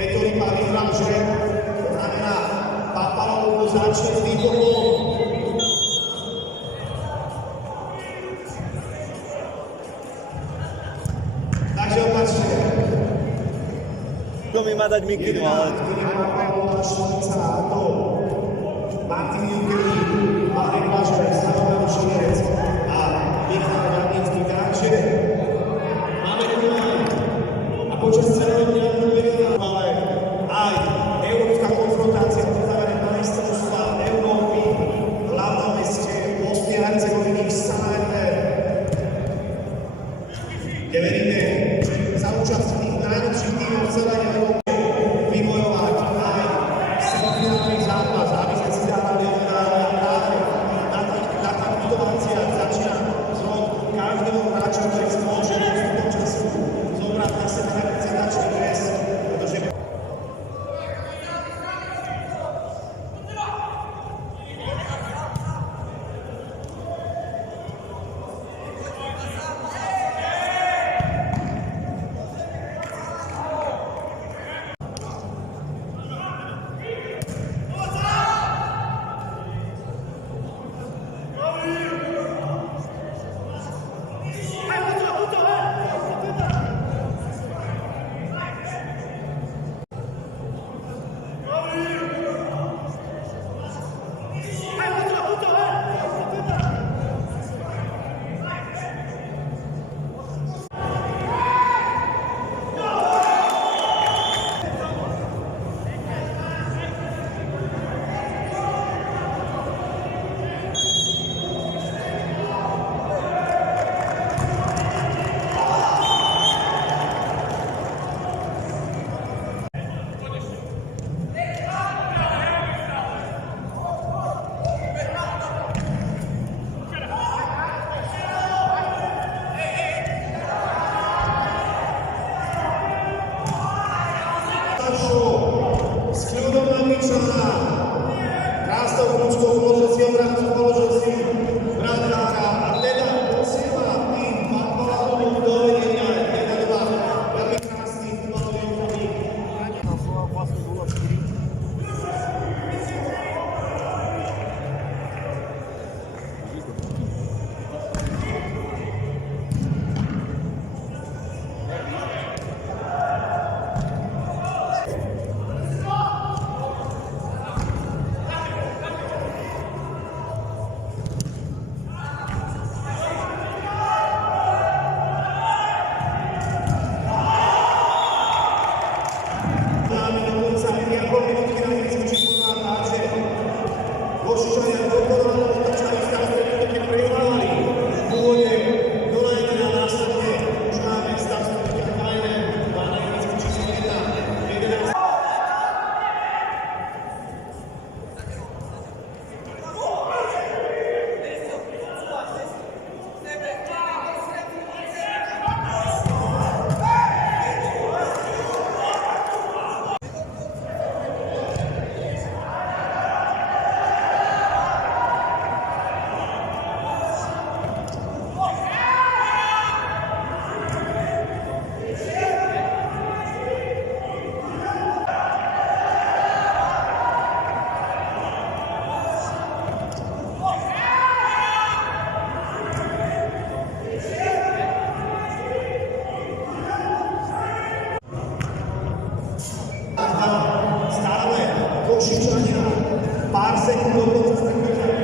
Petoripa vyhral žreb, to znamená, Papalov začne s výkonom. Takže opačne. To mi má dať mikinu, ale... Martin Juncker, Marek Blažek, Stanovan Šinec a Michal Radnický. Takže máme finál a počas celého dňa ale aj európska konfrontácia, to znamená majstrovstvá Európy v hlavnom meste Bosny a Hercegoviny v Sarajeve, kde veríme, že za účasť tých najlepších tímov v celej Európe vybojovať aj semifinálny zápas, aby sme si zahrali na takýchto akciách začína zrod každého hráča, ktorý si môže postupom času zobrať na seba reprezentačný dres, pretože s kľudom na Mičana, krásnou kľúčkou položil si obráncu, položil si brankára a teda posiela tým Papalov do vedenia 1-2. Veľmi krásny futbalový okamih. Stále Košičania, pár sekúnd do konca.